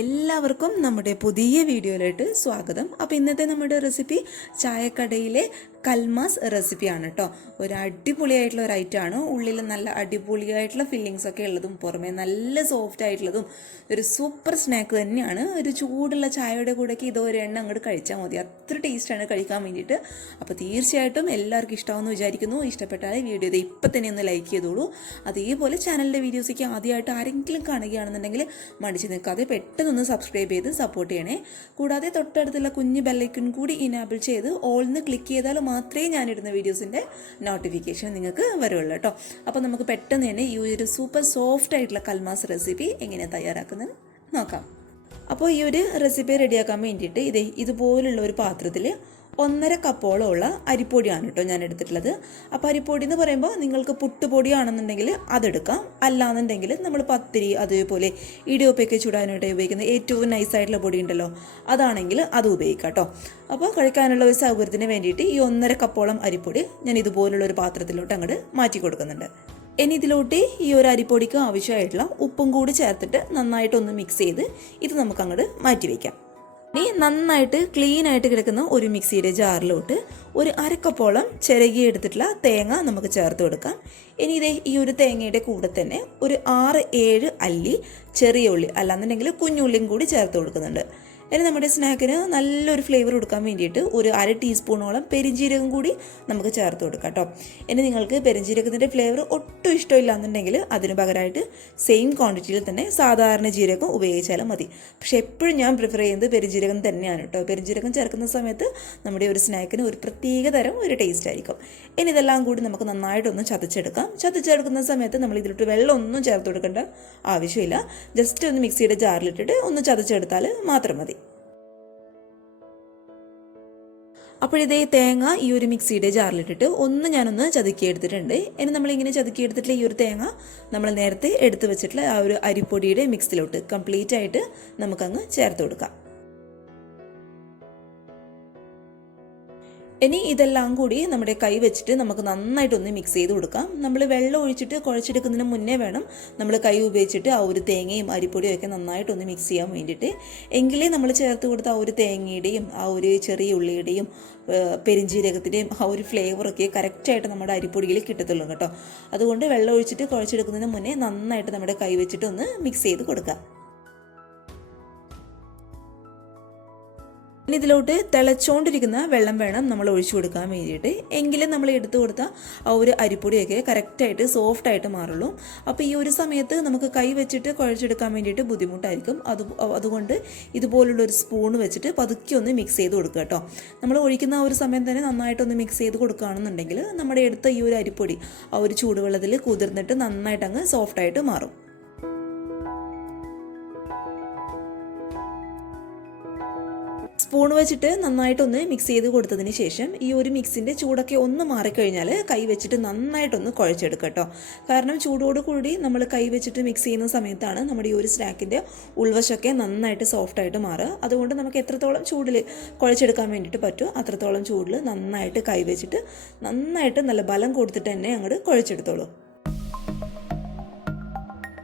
എല്ലാവർക്കും നമ്മുടെ പുതിയ വീഡിയോയിലോട്ട് സ്വാഗതം. അപ്പോൾ ഇന്നത്തെ നമ്മുടെ റെസിപ്പി ചായക്കടയിലെ കൽമാസ് റെസിപ്പിയാണ് കേട്ടോ. ഒരു അടിപൊളിയായിട്ടുള്ള ഒരു ഐറ്റമാണ്. ഉള്ളിൽ നല്ല അടിപൊളിയായിട്ടുള്ള ഫില്ലിങ്സ് ഒക്കെ ഉള്ളതും പുറമേ നല്ല സോഫ്റ്റ് ആയിട്ടുള്ളതും ഒരു സൂപ്പർ സ്നാക്ക് തന്നെയാണ്. ഒരു ചൂടുള്ള ചായയുടെ കൂടെയൊക്കെ ഇതൊരെണ്ണം അങ്ങോട്ട് കഴിച്ചാൽ മതി, അത്ര ടേസ്റ്റാണ് കഴിക്കാൻ വേണ്ടിയിട്ട്. അപ്പോൾ തീർച്ചയായിട്ടും എല്ലാവർക്കും ഇഷ്ടമാണെന്ന് വിചാരിക്കുന്നു. ഇഷ്ടപ്പെട്ടാൽ വീഡിയോ ഇത് ഇപ്പം തന്നെ ഒന്ന് ലൈക്ക് ചെയ്തോളൂ. അതേപോലെ ചാനലിൻ്റെ വീഡിയോസൊക്കെ ആദ്യമായിട്ട് ആരെങ്കിലും കാണുകയാണെന്നുണ്ടെങ്കിൽ മടിച്ച് നിൽക്കാതെ പെട്ടെന്നൊന്ന് സബ്സ്ക്രൈബ് ചെയ്ത് സപ്പോർട്ട് ചെയ്യണേ. കൂടാതെ തൊട്ടടുത്തുള്ള കുഞ്ഞ് ബെല്ലൈക്കൺ കൂടി ഇനാബിൾ ചെയ്ത് ഓൾന്ന് ക്ലിക്ക് ചെയ്താൽ മാത്രമേ ഞാനിടുന്ന വീഡിയോസിൻ്റെ നോട്ടിഫിക്കേഷൻ നിങ്ങൾക്ക് വരുള്ളൂ കേട്ടോ. അപ്പോൾ നമുക്ക് പെട്ടെന്ന് തന്നെ ഈ ഒരു സൂപ്പർ സോഫ്റ്റ് ആയിട്ടുള്ള കൽമാസ് റെസിപ്പി എങ്ങനെ തയ്യാറാക്കുന്നത് നോക്കാം. അപ്പോൾ ഈ ഒരു റെസിപ്പി റെഡിയാക്കാൻ വേണ്ടിയിട്ട് ഇതുപോലുള്ള ഒരു പാത്രത്തിൽ 1.5 കപ്പോളമുള്ള അരിപ്പൊടിയാണ് കേട്ടോ ഞാൻ എടുത്തിട്ടുള്ളത്. അപ്പോൾ അരിപ്പൊടി എന്ന് പറയുമ്പോൾ നിങ്ങൾക്ക് പുട്ടുപൊടിയാണെന്നുണ്ടെങ്കിൽ അതെടുക്കാം, അല്ലാന്നുണ്ടെങ്കിൽ നമ്മൾ പത്തിരി അതേപോലെ ഇടിയപ്പമൊക്കെ ചുടാനായിട്ട് ഉപയോഗിക്കുന്ന ഏറ്റവും നൈസായിട്ടുള്ള പൊടി ഉണ്ടല്ലോ, അതാണെങ്കിൽ അത് ഉപയോഗിക്കാം കേട്ടോ. അപ്പോൾ കഴിക്കാനുള്ള ഒരു സൗകര്യത്തിന് വേണ്ടിയിട്ട് ഈ 1.5 കപ്പോളം അരിപ്പൊടി ഞാൻ ഇതുപോലുള്ള ഒരു പാത്രത്തിലോട്ട് അങ്ങോട്ട് മാറ്റി കൊടുക്കുന്നുണ്ട്. ഇനി ഇതിലോട്ട് ഈ ഒരു അരിപ്പൊടിക്ക് ആവശ്യമായിട്ടുള്ള ഉപ്പും കൂടി ചേർത്തിട്ട് നന്നായിട്ടൊന്ന് മിക്സ് ചെയ്ത് ഇത് നമുക്ക് അങ്ങോട്ട് മാറ്റി വയ്ക്കാം. ഇനി നന്നായിട്ട് ക്ലീൻ ആയിട്ട് കിടക്കുന്ന ഒരു മിക്സിയുടെ ജാറിലോട്ട് ഒരു 1/2 കപ്പോളം ചിരകി എടുത്തിട്ടുള്ള തേങ്ങ നമുക്ക് ചേർത്ത് കൊടുക്കാം. ഇനി ഈ ഒരു തേങ്ങയുടെ കൂടെ തന്നെ ഒരു 6-7 അല്ലി ചെറിയ ഉള്ളി അല്ലാന്നുണ്ടെങ്കിൽ കുഞ്ഞുള്ളിയും കൂടി ചേർത്ത് കൊടുക്കുന്നുണ്ട്. ഇനി നമ്മുടെ സ്നാക്കിന് നല്ലൊരു ഫ്ലേവർ കൊടുക്കാൻ വേണ്ടിയിട്ട് ഒരു 1/2 ടീസ്പൂണോളം പെരിഞ്ജീരകം കൂടി നമുക്ക് ചേർത്ത് കൊടുക്കാം കേട്ടോ. ഇനി നിങ്ങൾക്ക് പെരിഞ്ജീരകത്തിൻ്റെ ഫ്ലേവർ ഒട്ടും ഇഷ്ടമില്ല എന്നുണ്ടെങ്കിൽ അതിന് പകരമായിട്ട് സെയിം ക്വാണ്ടിറ്റിയിൽ തന്നെ സാധാരണ ജീരകം ഉപയോഗിച്ചാലും മതി. പക്ഷേ എപ്പോഴും ഞാൻ പ്രിഫർ ചെയ്യുന്നത് പെരിഞ്ജീരകം തന്നെയാണ് കേട്ടോ. പെരിഞ്ജീരകം ചേർക്കുന്ന സമയത്ത് നമ്മുടെ ഒരു സ്നാക്കിന് ഒരു പ്രത്യേക തരം ഒരു ടേസ്റ്റ് ആയിരിക്കും. ഇനി ഇതെല്ലാം കൂടി നമുക്ക് നന്നായിട്ടൊന്ന് ചതച്ചെടുക്കാം. ചതച്ചെടുക്കുന്ന സമയത്ത് നമ്മൾ ഇതിലോട്ട് വെള്ളം ഒന്നും ചേർത്ത് കൊടുക്കേണ്ട ആവശ്യമില്ല. ജസ്റ്റ് ഒന്ന് മിക്സിയുടെ ജാറിലിട്ടിട്ട് ഒന്ന് ചതച്ചെടുത്താൽ മാത്രം മതി. അപ്പോഴിതേ തേങ്ങ ഈ ഒരു മിക്സിയുടെ ജാറിലിട്ടിട്ട് ഞാനൊന്ന് ചതുക്കിയെടുത്തിട്ടുണ്ട്. ഇനി നമ്മളിങ്ങനെ ചതുക്കിയെടുത്തിട്ടുള്ള ഈ ഒരു തേങ്ങ നമ്മൾ നേരത്തെ എടുത്ത് വെച്ചിട്ടുള്ള ആ ഒരു അരിപ്പൊടിയുടെ മിക്സിലോട്ട് കംപ്ലീറ്റ് ആയിട്ട് നമുക്കങ്ങ് ചേർത്ത് കൊടുക്കാം. ഇനി ഇതെല്ലാം കൂടി നമ്മുടെ കൈ വെച്ചിട്ട് നമുക്ക് നന്നായിട്ടൊന്ന് മിക്സ് ചെയ്ത് കൊടുക്കാം. നമ്മൾ വെള്ളം ഒഴിച്ചിട്ട് കുഴച്ചെടുക്കുന്നതിന് മുന്നേ വേണം നമ്മൾ കൈ ഉപയോഗിച്ചിട്ട് ആ ഒരു തേങ്ങയും അരിപ്പൊടിയും ഒക്കെ നന്നായിട്ടൊന്ന് മിക്സ് ചെയ്യാൻ വേണ്ടിയിട്ട്. എങ്കിലേ നമ്മൾ ചേർത്ത് കൊടുത്ത ആ ഒരു തേങ്ങയുടെയും ആ ഒരു ചെറിയ ഉള്ളിയുടെയും പെരിഞ്ജീരകത്തിൻ്റെയും ആ ഒരു ഫ്ലേവറൊക്കെ കറക്റ്റായിട്ട് നമ്മുടെ അരിപ്പൊടിയിൽ കിട്ടത്തുള്ളൂ കേട്ടോ. അതുകൊണ്ട് വെള്ളം ഒഴിച്ചിട്ട് കുഴച്ചെടുക്കുന്നതിന് മുന്നേ നന്നായിട്ട് നമ്മുടെ കൈ വെച്ചിട്ട് ഒന്ന് മിക്സ് ചെയ്ത് കൊടുക്കാം. ഇനി ഇതിലോട്ട് തിളച്ചുകൊണ്ടിരിക്കുന്ന വെള്ളം വേണം നമ്മൾ ഒഴിച്ചു കൊടുക്കാൻ വേണ്ടിയിട്ട്. എങ്കിലും നമ്മൾ എടുത്തു കൊടുത്ത ആ ഒരു അരിപ്പൊടിയൊക്കെ കറക്റ്റായിട്ട് സോഫ്റ്റായിട്ട് മാറുള്ളൂ. അപ്പോൾ ഈ ഒരു സമയത്ത് നമുക്ക് കൈ വെച്ചിട്ട് കുഴച്ചെടുക്കാൻ വേണ്ടിയിട്ട് ബുദ്ധിമുട്ടായിരിക്കും. അതുകൊണ്ട് ഇതുപോലുള്ളൊരു സ്പൂൺ വെച്ചിട്ട് പതുക്കെ ഒന്ന് മിക്സ് ചെയ്ത് കൊടുക്കുക കേട്ടോ. നമ്മൾ ഒഴിക്കുന്ന ആ ഒരു സമയം തന്നെ നന്നായിട്ടൊന്ന് മിക്സ് ചെയ്ത് കൊടുക്കുകയാണെന്നുണ്ടെങ്കിൽ നമ്മുടെ എടുത്ത ഈ ഒരു അരിപ്പൊടി ആ ഒരു ചൂടുവെള്ളത്തിൽ കുതിർന്നിട്ട് നന്നായിട്ട് അങ്ങ് സോഫ്റ്റായിട്ട് മാറും. സ്പൂൺ വെച്ചിട്ട് നന്നായിട്ടൊന്ന് മിക്സ് ചെയ്ത് കൊടുത്തതിന് ശേഷം ഈ ഒരു മിക്സിൻ്റെ ചൂടൊക്കെ ഒന്ന് മാറിക്കഴിഞ്ഞാൽ കൈ വെച്ചിട്ട് നന്നായിട്ടൊന്ന് കുഴച്ചെടുക്കുക കേട്ടോ. കാരണം ചൂടോട് കൂടി നമ്മൾ കൈ വെച്ചിട്ട് മിക്സ് ചെയ്യുന്ന സമയത്താണ് നമ്മുടെ ഈ ഒരു സ്നാക്കിൻ്റെ ഉൾവശമൊക്കെ നന്നായിട്ട് സോഫ്റ്റായിട്ട് മാറുക. അതുകൊണ്ട് നമുക്ക് എത്രത്തോളം ചൂടിൽ കുഴച്ചെടുക്കാൻ വേണ്ടിയിട്ട് പറ്റുമോ അത്രത്തോളം ചൂടിൽ നന്നായിട്ട് കൈ വെച്ചിട്ട് നന്നായിട്ട് നല്ല ബലം കൊടുത്തിട്ട് തന്നെ അങ്ങോട്ട് കുഴച്ചെടുത്തോളൂ.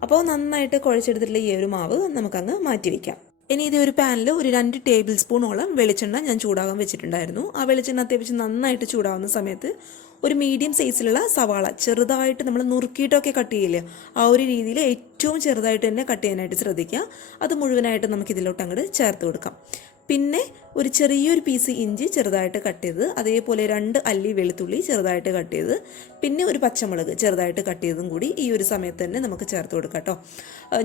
അപ്പോൾ നന്നായിട്ട് കുഴച്ചെടുത്തിട്ടുള്ള ഈ ഒരു മാവ് നമുക്കങ്ങ് മാറ്റി വയ്ക്കാം. ഇനി ഇത് ഒരു പാനിൽ ഒരു 2 ടേബിൾ സ്പൂണോളം വെളിച്ചെണ്ണ ഞാൻ ചൂടാകാൻ വെച്ചിട്ടുണ്ടായിരുന്നു. ആ വെളിച്ചെണ്ണ അത്യാവശ്യം നന്നായിട്ട് ചൂടാവുന്ന സമയത്ത് ഒരു മീഡിയം സൈസിലുള്ള സവാള ചെറുതായിട്ട് നമ്മൾ നുറുക്കിയിട്ടൊക്കെ കട്ട് ചെയ്യില്ലേ, ആ ഒരു രീതിയിൽ ഏറ്റവും ചെറുതായിട്ട് തന്നെ കട്ട് ചെയ്യാനായിട്ട് ശ്രദ്ധിക്കുക. അത് മുഴുവനായിട്ട് നമുക്കിതിലോട്ട് അങ്ങോട്ട് ചേർത്ത് കൊടുക്കാം. പിന്നെ ഒരു ചെറിയൊരു പീസ് ഇഞ്ചി ചെറുതായിട്ട് കട്ട് ചെയ്ത്, അതേപോലെ 2 അല്ലി വെളുത്തുള്ളി ചെറുതായിട്ട് കട്ട് ചെയ്ത്, പിന്നെ ഒരു പച്ചമുളക് ചെറുതായിട്ട് കട്ട് ചെയ്തതും കൂടി ഈ ഒരു സമയത്ത് തന്നെ നമുക്ക് ചേർത്ത് കൊടുക്കാം കേട്ടോ.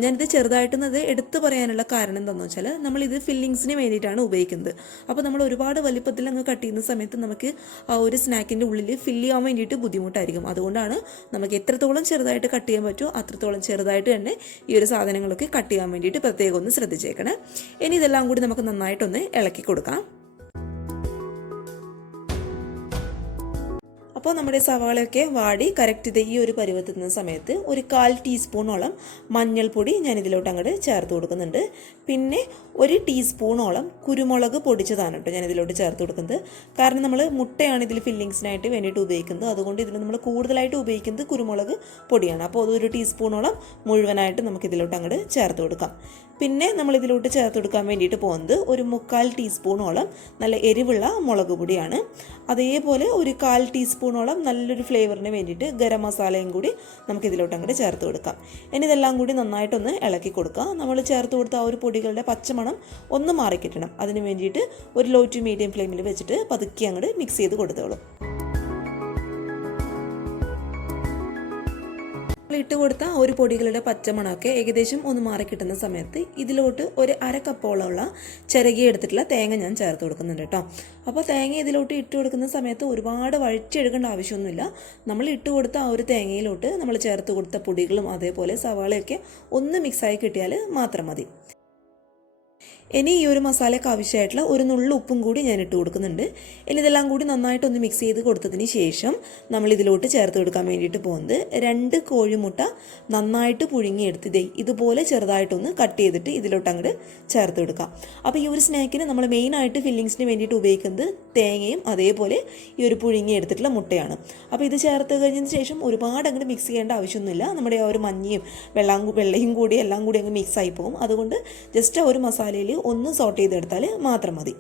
ഞാനിത് ചെറുതായിട്ടുള്ളത് എടുത്തു പറയാനുള്ള കാരണം എന്താണെന്ന് വെച്ചാൽ നമ്മളിത് ഫില്ലിങ്സിന് വേണ്ടിയിട്ടാണ് ഉപയോഗിക്കുന്നത്. അപ്പോൾ നമ്മൾ ഒരുപാട് വലിപ്പത്തിൽ അങ്ങ് കട്ട് ചെയ്യുന്ന സമയത്ത് നമുക്ക് ആ ഒരു സ്നാക്കിൻ്റെ ഉള്ളിൽ ഫില്ല് ചെയ്യാൻ വേണ്ടിയിട്ട് ബുദ്ധിമുട്ടായിരിക്കും. അതുകൊണ്ടാണ് നമുക്ക് എത്രത്തോളം ചെറുതായിട്ട് കട്ട് ചെയ്യാൻ പറ്റുമോ അത്രത്തോളം ചെറുതായിട്ട് തന്നെ ഈ ഒരു സാധനങ്ങളൊക്കെ കട്ട് ചെയ്യാൻ വേണ്ടിയിട്ട് പ്രത്യേകം ഒന്ന് ശ്രദ്ധിച്ചേക്കണം. ഇനി ഇതെല്ലാം കൂടി നമുക്ക് നന്നായിട്ടൊന്ന് ഇളക്കി കൊടുക്കാം. അപ്പോൾ നമ്മുടെ സവാളയൊക്കെ വാടി കറക്റ്റ് ഈ ഒരു പരുവത്തുന്ന സമയത്ത് ഒരു 1/4 ടീസ്പൂണോളം മഞ്ഞൾപ്പൊടി ഞാൻ ഇതിലോട്ട് അങ്ങോട്ട് ചേർത്ത് കൊടുക്കുന്നുണ്ട്. പിന്നെ 1 ടീസ്പൂണോളം കുരുമുളക് പൊടിച്ചതാണ് കേട്ടോ ഞാൻ ഇതിലോട്ട് ചേർത്ത് കൊടുക്കുന്നത്. കാരണം നമ്മൾ മുട്ടയാണ് ഇതിൽ ഫില്ലിങ്സിനായിട്ട് വേണ്ടിയിട്ട് ഉപയോഗിക്കുന്നത്. അതുകൊണ്ട് ഇതിൽ നമ്മൾ കൂടുതലായിട്ട് ഉപയോഗിക്കുന്നത് കുരുമുളക് പൊടിയാണ്. അപ്പോൾ അത് 1 ടീസ്പൂണോളം മുഴുവനായിട്ട് നമുക്ക് ഇതിലോട്ട് അങ്ങോട്ട് ചേർത്ത് കൊടുക്കാം. പിന്നെ നമ്മൾ ഇതിലോട്ട് ചേർത്ത് കൊടുക്കാൻ വേണ്ടിയിട്ട് പോകുന്നത് ഒരു 3/4 ടീസ്പൂണോളം നല്ല എരിവുള്ള മുളക് പൊടിയാണ്. അതേപോലെ ഒരു 1/4 ടീസ്പൂണോളം നല്ലൊരു ഫ്ലേവറിന് വേണ്ടിയിട്ട് ഗരം മസാലയും കൂടി നമുക്ക് ഇതിലോട്ട് അങ്ങോട്ട് ചേർത്ത് കൊടുക്കാം. ഇനി ഇതെല്ലാം കൂടി നന്നായിട്ടൊന്ന് ഇളക്കി കൊടുക്കുക. നമ്മൾ ചേർത്ത് കൊടുത്ത ആ ഒരു പൊടികളുടെ പച്ചമണം ഒന്ന് മാറിക്കിട്ടണം. അതിന് വേണ്ടിയിട്ട് ഒരു ലോ ടു മീഡിയം ഫ്ലെയിമിൽ വെച്ചിട്ട് പതുക്കി അങ്ങോട്ട് മിക്സ് ചെയ്ത് കൊടുത്തോളൂ. ഇട്ട് കൊടുത്ത ഒരു പൊടികളുടെ പച്ചമണമൊക്കെ ഏകദേശം ഒന്ന് മാറിക്കിട്ടുന്ന സമയത്ത് ഇതിലോട്ട് ഒരു 1/2 കപ്പോളമുള്ള ചിരകി എടുത്തിട്ടുള്ള തേങ്ങ ഞാൻ ചേർത്ത് കൊടുക്കുന്നുണ്ട് കേട്ടോ. അപ്പോൾ തേങ്ങ ഇതിലോട്ട് ഇട്ട് കൊടുക്കുന്ന സമയത്ത് ഒരുപാട് വഴറ്റിയെടുക്കേണ്ട ആവശ്യമൊന്നുമില്ല. നമ്മൾ ഇട്ട് കൊടുത്ത ആ ഒരു തേങ്ങയിലോട്ട് നമ്മൾ ചേർത്ത് കൊടുത്ത പൊടികളും അതേപോലെ സവാളയൊക്കെ ഒന്ന് മിക്സായി കിട്ടിയാൽ മാത്രം മതി. ഇനി ഈ ഒരു മസാലയ്ക്ക് ആവശ്യമായിട്ടുള്ള ഒരു നുള്ളു ഉപ്പും കൂടി ഞാൻ ഇട്ട് കൊടുക്കുന്നുണ്ട്. ഇനി ഇതെല്ലാം കൂടി നന്നായിട്ടൊന്ന് മിക്സ് ചെയ്ത് കൊടുത്തതിന് ശേഷം നമ്മൾ ഇതിലോട്ട് ചേർത്ത് കൊടുക്കാൻ വേണ്ടിയിട്ട് പോകുന്നത് 2 കോഴിമുട്ട നന്നായിട്ട് പുഴുങ്ങിയെടുത്ത് ഇതുപോലെ ചെറുതായിട്ടൊന്ന് കട്ട് ചെയ്തിട്ട് ഇതിലോട്ട് അങ്ങോട്ട് ചേർത്ത് കൊടുക്കാം. അപ്പോൾ ഈ ഒരു സ്നാക്കിന് നമ്മൾ മെയിനായിട്ട് ഫില്ലിങ്സിന് വേണ്ടിയിട്ട് ഉപയോഗിക്കുന്നത് തേങ്ങയും അതേപോലെ ഈ ഒരു പുഴുങ്ങിയെടുത്തിട്ടുള്ള മുട്ടയാണ്. അപ്പോൾ ഇത് ചേർത്ത് കഴിഞ്ഞതിന് ശേഷം ഒരുപാട് അങ്ങോട്ട് മിക്സ് ചെയ്യേണ്ട ആവശ്യമൊന്നുമില്ല. നമ്മുടെ ആ ഒരു മഞ്ഞയും വെള്ളയും കൂടി എല്ലാം കൂടി അങ്ങ് മിക്സ് ആയി പോകും. അതുകൊണ്ട് ജസ്റ്റ് ആ ഒരു മസാലയിൽ ഒന്ന് സോട്ട് ചെയ്തെടുത്താൽ മാത്രം മതി.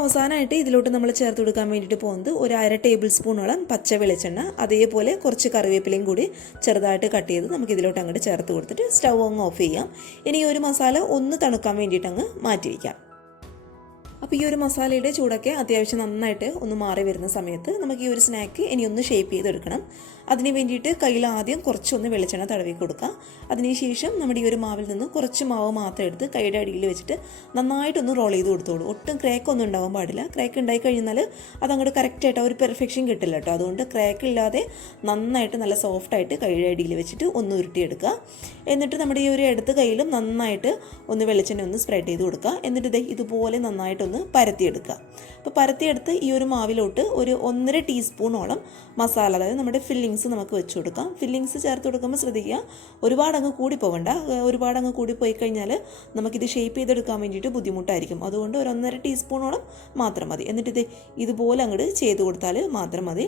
അവസാനമായിട്ട് ഇതിലോട്ട് നമ്മൾ ചേർത്ത് കൊടുക്കാൻ വേണ്ടിയിട്ട് പോകുന്നത് ഒരു 1/2 ടേബിൾ സ്പൂണോളം പച്ച വെളിച്ചെണ്ണ, അതേപോലെ കുറച്ച് കറിവേപ്പിലയും കൂടി ചെറുതായിട്ട് കട്ട് ചെയ്ത് നമുക്ക് ഇതിലോട്ട് അങ്ങോട്ട് ചേർത്ത് കൊടുത്തിട്ട് സ്റ്റൗ അങ്ങ് ഓഫ് ചെയ്യാം. ഇനി ഈ ഒരു മസാല ഒന്ന് തണുക്കാൻ വേണ്ടിയിട്ട് അങ്ങ് മാറ്റി വയ്ക്കാം. അപ്പോൾ ഈ ഒരു മസാലയുടെ ചൂടൊക്കെ അത്യാവശ്യം നന്നായിട്ട് ഒന്ന് മാറി വരുന്ന സമയത്ത് നമുക്ക് ഈ ഒരു സ്നാക്ക് ഇനി ഒന്ന് ഷേപ്പ് ചെയ്തെടുക്കണം. അതിന് വേണ്ടിയിട്ട് കയ്യിൽ ആദ്യം കുറച്ചൊന്ന് വെളിച്ചെണ്ണ തടവി കൊടുക്കുക. അതിനുശേഷം നമ്മുടെ ഈ ഒരു മാവിൽ നിന്ന് കുറച്ച് മാവ് മാത്രം എടുത്ത് കൈയുടെ അടിയിൽ വെച്ചിട്ട് നന്നായിട്ടൊന്ന് റോൾ ചെയ്ത് കൊടുത്തോളൂ. ഒട്ടും ക്രാക്കൊന്നും ഉണ്ടാവാൻ പാടില്ല. ക്രാക്ക് ഉണ്ടായി കഴിഞ്ഞാൽ അതങ്ങോട്ട് കറക്റ്റായിട്ട് ആ ഒരു പെർഫെക്ഷൻ കിട്ടില്ല കേട്ടോ. അതുകൊണ്ട് ക്രാക്ക് ഇല്ലാതെ നന്നായിട്ട് നല്ല സോഫ്റ്റായിട്ട് കൈയുടെ അടിയിൽ വെച്ചിട്ട് ഒന്ന് ഉരുട്ടിയെടുക്കുക. എന്നിട്ട് നമ്മുടെ ഈ ഒരു ഇടത്ത് കയ്യിലും നന്നായിട്ട് ഒന്ന് വെളിച്ചെണ്ണ ഒന്ന് സ്പ്രെഡ് ചെയ്ത് കൊടുക്കുക. എന്നിട്ട് ഇതുപോലെ നന്നായിട്ടൊന്ന് പരത്തിയെടുക്കുക. അപ്പോൾ പരത്തിയെടുത്ത് ഈ ഒരു മാവിലോട്ട് ഒരു 1.5 ടീസ്പൂണോളം മസാല, അതായത് നമ്മുടെ ഫില്ലിങ്സ് നമുക്ക് വെച്ച് കൊടുക്കാം. ഫില്ലിങ്സ് ചേർത്ത് കൊടുക്കുമ്പോൾ ശ്രദ്ധിക്കുക, ഒരുപാട് അങ്ങ് കൂടി പോകണ്ട. ഒരുപാട് അങ്ങ് കൂടി പോയി കഴിഞ്ഞാൽ നമുക്കിത് ഷേപ്പ് ചെയ്തെടുക്കാൻ വേണ്ടിയിട്ട് ബുദ്ധിമുട്ടായിരിക്കും. അതുകൊണ്ട് ഒരു 1.5 ടീസ്പൂണോളം മാത്രം മതി. എന്നിട്ട് ഇതുപോലെ അങ്ങോട്ട് ചെയ്ത് കൊടുത്താൽ മാത്രം മതി.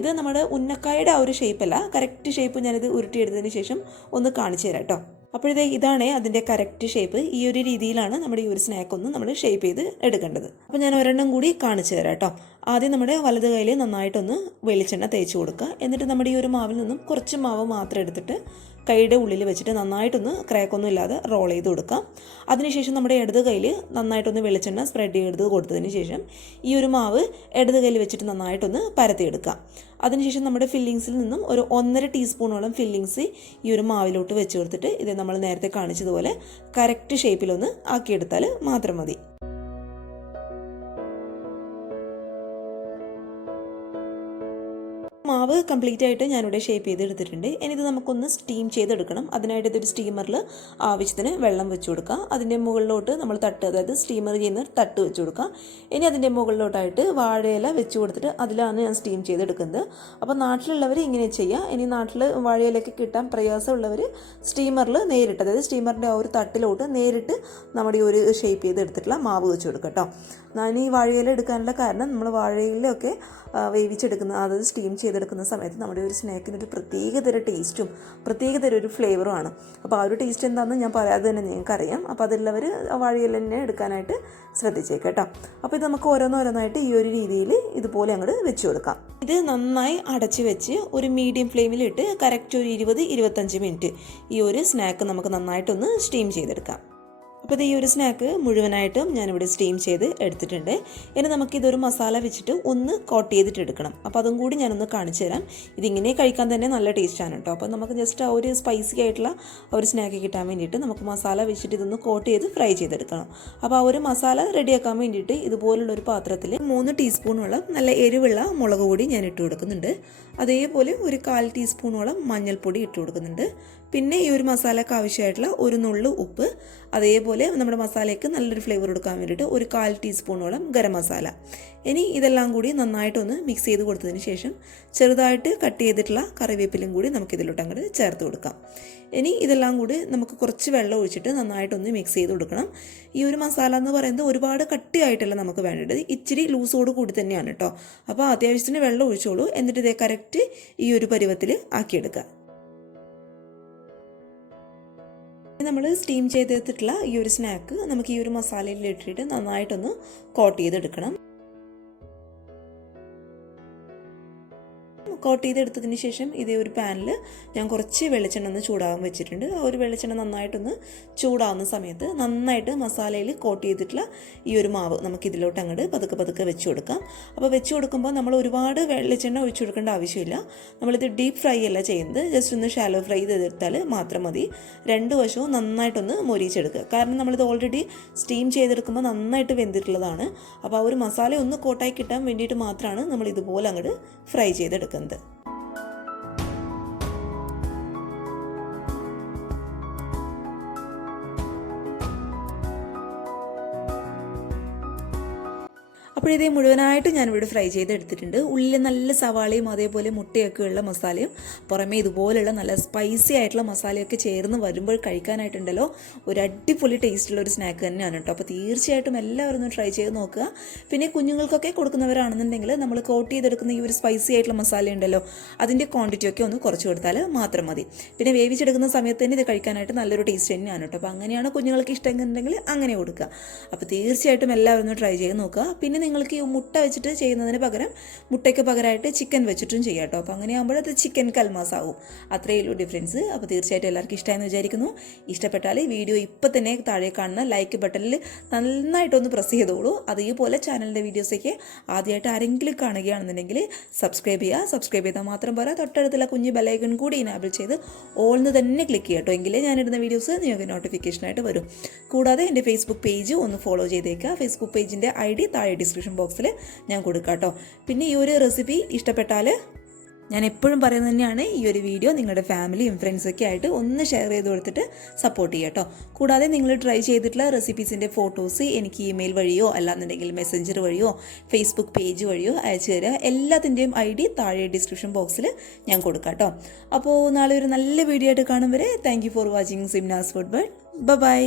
ഇത് നമ്മുടെ ഉന്നക്കായുടെ ആ ഒരു ഷേപ്പല്ല, കറക്റ്റ് ഷേപ്പ് ഞാനിത് ഉരുട്ടിയെടുത്തതിന് ശേഷം ഒന്ന് കാണിച്ചു തരാം കേട്ടോ. അപ്പോഴേ ഇതാണ് അതിൻ്റെ കറക്റ്റ് ഷേപ്പ്. ഈ ഒരു രീതിയിലാണ് നമ്മുടെ ഈ ഒരു സ്നാക്ക് ഒന്ന് നമ്മൾ ഷേപ്പ് ചെയ്ത് എടുക്കേണ്ടത്. അപ്പോൾ ഞാൻ ഒരെണ്ണം കൂടി കാണിച്ചു തരാം കേട്ടോ. ആദ്യം നമ്മുടെ വലത് കയ്യിൽ നന്നായിട്ടൊന്ന് വെളിച്ചെണ്ണ തേച്ച് കൊടുക്കുക. എന്നിട്ട് നമ്മുടെ ഈ ഒരു മാവിൽ നിന്നും കുറച്ച് മാവ് മാത്രം എടുത്തിട്ട് കൈയുടെ ഉള്ളിൽ വെച്ചിട്ട് നന്നായിട്ടൊന്ന് ക്രാക്കൊന്നും ഇല്ലാതെ റോൾ ചെയ്ത് കൊടുക്കാം. അതിനുശേഷം നമ്മുടെ ഇടത് കയ്യിൽ നന്നായിട്ടൊന്ന് വെളിച്ചെണ്ണ സ്പ്രെഡ് ചെയ്ത് കൊടുത്തതിന് ശേഷം ഈ ഒരു മാവ് ഇടത് കയ്യിൽ വെച്ചിട്ട് നന്നായിട്ടൊന്ന് പരത്തിയെടുക്കാം. അതിനുശേഷം നമ്മുടെ ഫില്ലിങ്സിൽ നിന്നും ഒരു 1.5 ടീസ്പൂണോളം ഫില്ലിങ്സ് ഈ ഒരു മാവിലോട്ട് വെച്ച് കൊടുത്തിട്ട് ഇത് നമ്മൾ നേരത്തെ കാണിച്ചതുപോലെ കറക്റ്റ് ഷേപ്പിലൊന്ന് ആക്കിയെടുത്താൽ മാത്രം മതി. മാവ് കംപ്ലീറ്റ് ആയിട്ട് ഞാനിവിടെ ഷേപ്പ് ചെയ്തെടുത്തിട്ടുണ്ട്. ഇനി ഇത് നമുക്കൊന്ന് സ്റ്റീം ചെയ്തെടുക്കണം. അതിനായിട്ട് ഇതൊരു സ്റ്റീമറിൽ ആവശ്യത്തിന് വെള്ളം വെച്ച് കൊടുക്കുക. അതിൻ്റെ മുകളിലോട്ട് നമ്മൾ തട്ട്, അതായത് സ്റ്റീമർ ചെയ്യുന്ന തട്ട് വെച്ച് കൊടുക്കുക. ഇനി അതിൻ്റെ മുകളിലോട്ടായിട്ട് വാഴയില വെച്ച് കൊടുത്തിട്ട് അതിലാണ് ഞാൻ സ്റ്റീം ചെയ്തെടുക്കുന്നത്. അപ്പോൾ നാട്ടിലുള്ളവർ ഇങ്ങനെ ചെയ്യുക. ഇനി നാട്ടിൽ വാഴയിലൊക്കെ കിട്ടാൻ പ്രയാസമുള്ളവർ സ്റ്റീമറിൽ നേരിട്ട്, അതായത് സ്റ്റീമറിൻ്റെ ആ ഒരു തട്ടിലോട്ട് നേരിട്ട് നമ്മുടെ ഈ ഒരു ഷേപ്പ് ചെയ്തെടുത്തിട്ടുള്ള മാവ് വെച്ച് കൊടുക്കുക കേട്ടോ. ഞാൻ ഈ വാഴയില എടുക്കാനുള്ള കാരണം നമ്മൾ വാഴയിലൊക്കെ വേവിച്ചെടുക്കുന്ന, അതായത് സ്റ്റീം ചെയ്തെടുക്കുന്ന സമയത്ത് നമ്മുടെ ഒരു സ്നാക്കിനൊരു പ്രത്യേകതര ടേസ്റ്റും പ്രത്യേകതര ഒരു ഫ്ലേവറുമാണ്. അപ്പോൾ ആ ഒരു ടേസ്റ്റ് എന്താണെന്ന് ഞാൻ പറയാതെ തന്നെ നിങ്ങൾക്കറിയാം. അപ്പോൾ അതുള്ളവർ വാഴയില തന്നെ എടുക്കാനായിട്ട് ശ്രദ്ധിച്ചേക്കാം കേട്ടോ. അപ്പോൾ ഇത് നമുക്ക് ഓരോന്നോരോന്നായിട്ട് ഈ ഒരു രീതിയിൽ ഇതുപോലെ അങ്ങോട്ട് വെച്ച് കൊടുക്കാം. ഇത് നന്നായി അടച്ച് വെച്ച് ഒരു മീഡിയം ഫ്ലെയിമിലിട്ട് കറക്റ്റ് ഒരു 20-25 മിനിറ്റ് ഈ ഒരു സ്നാക്ക് നമുക്ക് നന്നായിട്ടൊന്ന് സ്റ്റീം ചെയ്തെടുക്കാം. അപ്പോൾ ഈ ഒരു സ്നാക്ക് മുഴുവനായിട്ടും ഞാനിവിടെ സ്റ്റീം ചെയ്ത് എടുത്തിട്ടുണ്ട്. ഇനി നമുക്കിതൊരു മസാല വെച്ചിട്ട് ഒന്ന് കോട്ട് ചെയ്തിട്ട് എടുക്കണം. അപ്പോൾ അതും കൂടി ഞാനൊന്ന് കാണിച്ചു തരാം. ഇതിങ്ങനെ കഴിക്കാൻ തന്നെ നല്ല ടേസ്റ്റാണ് കേട്ടോ. അപ്പോൾ നമുക്ക് ജസ്റ്റ് ആ ഒരു സ്പൈസി ആയിട്ടുള്ള ഒരു സ്നാക്ക് കിട്ടാൻ വേണ്ടിയിട്ട് നമുക്ക് മസാല വെച്ചിട്ട് ഇതൊന്ന് കോട്ട് ചെയ്ത് ഫ്രൈ ചെയ്തെടുക്കണം. അപ്പോൾ ആ ഒരു മസാല റെഡിയാക്കാൻ വേണ്ടിയിട്ട് ഇതുപോലുള്ളൊരു പാത്രത്തിൽ 3 ടീസ്പൂണോളം നല്ല എരിവുള്ള മുളക് പൊടി ഞാൻ ഇട്ട് കൊടുക്കുന്നുണ്ട്. അതേപോലെ ഒരു 1/4 ടീസ്പൂണോളം മഞ്ഞൾപ്പൊടി ഇട്ട് കൊടുക്കുന്നുണ്ട്. പിന്നെ ഈ ഒരു മസാലയ്ക്ക് ആവശ്യമായിട്ടുള്ള ഒരു നുള്ളു ഉപ്പ്, അതേപോലെ നമ്മുടെ മസാലയ്ക്ക് നല്ലൊരു ഫ്ലേവർ കൊടുക്കാൻ വേണ്ടിയിട്ട് ഒരു 1/4 ടീസ്പൂണോളം ഗരം മസാല. ഇനി ഇതെല്ലാം കൂടി നന്നായിട്ടൊന്ന് മിക്സ് ചെയ്ത് കൊടുത്തതിന് ശേഷം ചെറുതായിട്ട് കട്ട് ചെയ്തിട്ടുള്ള കറിവേപ്പിലും കൂടി നമുക്കിതിലോട്ട് അങ്ങോട്ട് ചേർത്ത് കൊടുക്കാം. ഇനി ഇതെല്ലാം കൂടി നമുക്ക് കുറച്ച് വെള്ളം ഒഴിച്ചിട്ട് നന്നായിട്ടൊന്ന് മിക്സ് ചെയ്ത് കൊടുക്കണം. ഈ ഒരു മസാല എന്ന് പറയുന്നത് ഒരുപാട് കട്ടിയായിട്ടല്ല നമുക്ക് വേണ്ടത്, ഇച്ചിരി ലൂസോട് കൂടി തന്നെയാണ് കേട്ടോ. അപ്പോൾ അത്യാവശ്യത്തിന് വെള്ളം ഒഴിച്ചോളൂ, എന്നിട്ട് ഇതേ കറക്റ്റ് ഈ ഒരു പരുവത്തിൽ ആക്കിയെടുക്കുക. നമ്മൾ സ്റ്റീം ചെയ്തെടുത്തിട്ടുള്ള ഈ ഒരു സ്നാക്ക് നമുക്ക് ഈ ഒരു മസാലയിൽ ഇട്ടിട്ട് നന്നായിട്ടൊന്ന് കോട്ട് ചെയ്തെടുക്കണം. കോട്ട് ചെയ്തെടുത്തതിന് ശേഷം ഇതേ ഒരു പാനിൽ ഞാൻ കുറച്ച് വെളിച്ചെണ്ണ ഒന്ന് ചൂടാകാൻ വെച്ചിട്ടുണ്ട്. ആ ഒരു വെളിച്ചെണ്ണ നന്നായിട്ടൊന്ന് ചൂടാവുന്ന സമയത്ത് നന്നായിട്ട് മസാലയിൽ കോട്ട് ചെയ്തിട്ടുള്ള ഈ ഒരു മാവ് നമുക്ക് ഇതിലോട്ട് അങ്ങോട്ട് പതുക്കെ പതുക്കെ വെച്ച് കൊടുക്കാം. അപ്പോൾ വെച്ച് കൊടുക്കുമ്പോൾ നമ്മൾ ഒരുപാട് വെളിച്ചെണ്ണ ഒഴിച്ചു കൊടുക്കേണ്ട ആവശ്യമില്ല. നമ്മളിത് ഡീപ്പ് ഫ്രൈ അല്ല ചെയ്യുന്നത്, ജസ്റ്റ് ഒന്ന് ഷാലോ ഫ്രൈ ചെയ്തെടുത്താൽ മാത്രം മതി. രണ്ട് വശവും നന്നായിട്ടൊന്ന് മൊരിച്ചെടുക്കുക. കാരണം നമ്മളിത് ഓൾറെഡി സ്റ്റീം ചെയ്തെടുക്കുമ്പോൾ നന്നായിട്ട് വെന്തിട്ടുള്ളതാണ്. അപ്പോൾ ആ ഒരു മസാല ഒന്ന് കോട്ടായി കിട്ടാൻ വേണ്ടിയിട്ട് മാത്രമാണ് നമ്മൾ ഇതുപോലെ അങ്ങോട്ട് ഫ്രൈ ചെയ്തെടുക്കുന്നത്. അപ്പോൾ ഇതേ മുഴുവനായിട്ട് ഞാനിവിടെ ഫ്രൈ ചെയ്തെടുത്തിട്ടുണ്ട്. ഉള്ളിൽ നല്ല സവാളയും അതേപോലെ മുട്ടയൊക്കെ ഉള്ള മസാലയും പുറമേ ഇതുപോലെയുള്ള നല്ല സ്പൈസി ആയിട്ടുള്ള മസാലയൊക്കെ ചേർന്ന് വരുമ്പോൾ കഴിക്കാനായിട്ടുണ്ടല്ലോ ഒരു അടിപൊളി ടേസ്റ്റുള്ള ഒരു സ്നാക്ക് തന്നെയാണ് കേട്ടോ. അപ്പോൾ തീർച്ചയായിട്ടും എല്ലാവരും ഒന്ന് ട്രൈ ചെയ്ത് നോക്കുക. പിന്നെ കുഞ്ഞുങ്ങൾക്കൊക്കെ കൊടുക്കുന്നവരാണെന്നുണ്ടെങ്കിൽ നമ്മൾ കോട്ട് ചെയ്തെടുക്കുന്ന ഈ ഒരു സ്പൈസി ആയിട്ടുള്ള മസാല ഉണ്ടല്ലോ, അതിൻ്റെ ക്വാണ്ടിറ്റിയൊക്കെ ഒന്ന് കുറച്ച് കൊടുത്താൽ മാത്രം മതി. പിന്നെ വേവിച്ചെടുക്കുന്ന സമയത്ത് തന്നെ ഇത് കഴിക്കാനായിട്ട് നല്ലൊരു ടേസ്റ്റ് തന്നെയാണ് കേട്ടോ. അപ്പോൾ അങ്ങനെയാണ് കുഞ്ഞുങ്ങൾക്ക് ഇഷ്ടമെന്നുണ്ടെങ്കിൽ അങ്ങനെ കൊടുക്കുക. അപ്പോൾ തീർച്ചയായിട്ടും എല്ലാവരും ഒന്ന് ട്രൈ ചെയ്ത് നോക്കുക. പിന്നെ നിങ്ങൾക്ക് ഈ മുട്ട വെച്ചിട്ട് ചെയ്യുന്നതിന് പകരം മുട്ടയ്ക്ക് പകരമായിട്ട് ചിക്കൻ വെച്ചിട്ടും ചെയ്യാം കേട്ടോ. അപ്പോൾ അങ്ങനെയാകുമ്പോൾ അത് ചിക്കൻ കൽമാസ് ആവും. അത്രയേ ഉള്ളൂ ഡിഫറൻസ്. അപ്പോൾ തീർച്ചയായിട്ടും എല്ലാവർക്കും ഇഷ്ടമായെന്ന് വിചാരിക്കുന്നു. ഇഷ്ടപ്പെട്ടാൽ ഈ വീഡിയോ ഇപ്പോൾ തന്നെ താഴെ കാണുന്ന ലൈക്ക് ബട്ടണിൽ നന്നായിട്ടൊന്ന് പ്രസ് ചെയ്തോളൂ. അതേപോലെ ചാനലിൻ്റെ വീഡിയോസൊക്കെ ആദ്യമായിട്ട് ആരെങ്കിലും കാണുകയാണെന്നുണ്ടെങ്കിൽ സബ്സ്ക്രൈബ് ചെയ്യുക. സബ്സ്ക്രൈബ് ചെയ്താൽ മാത്രം പോരാ, തൊട്ടടുത്തുള്ള കുഞ്ഞ് ബെലൈക്കൺ കൂടി ഇനാബിൾ ചെയ്ത് ഓൾന്ന് തന്നെ ക്ലിക്ക് ചെയ്യുക കേട്ടോ. എങ്കിലേ ഞാനിടുന്ന വീഡിയോസ് നിങ്ങൾക്ക് നോട്ടിഫിക്കേഷനായിട്ട് വരും. കൂടാതെ എൻ്റെ ഫേസ്ബുക്ക് പേജ് ഒന്ന് ഫോളോ ചെയ്തേക്കുക. ഫേസ്ബുക്ക് പേജിൻ്റെ ID താഴെ ഡിസ്ക്രിപ്ഷൻ ബോക്സിൽ ഞാൻ കൊടുക്കാം കേട്ടോ. പിന്നെ ഈ ഒരു റെസിപ്പി ഇഷ്ടപ്പെട്ടാൽ ഞാൻ എപ്പോഴും പറയുന്നത് തന്നെയാണ്, ഈ ഒരു വീഡിയോ നിങ്ങളുടെ ഫാമിലിയും ഫ്രണ്ട്സൊക്കെ ആയിട്ട് ഒന്ന് ഷെയർ ചെയ്ത് കൊടുത്തിട്ട് സപ്പോർട്ട് ചെയ്യുക കേട്ടോ. കൂടാതെ നിങ്ങൾ ട്രൈ ചെയ്തിട്ടുള്ള റെസിപ്പീസിൻ്റെ ഫോട്ടോസ് എനിക്ക് ഇമെയിൽ വഴിയോ അല്ലാന്നുണ്ടെങ്കിൽ മെസ്സഞ്ചർ വഴിയോ ഫേസ്ബുക്ക് പേജ് വഴിയോ അയച്ചു തരിക. എല്ലാത്തിൻ്റെയും ID താഴെ ഡിസ്ക്രിപ്ഷൻ ബോക്സിൽ ഞാൻ കൊടുക്കാം കേട്ടോ. അപ്പോൾ നാളെ ഒരു നല്ല വീഡിയോ ആയിട്ട് കാണും വരെ thank you for watching Simnas food world. By.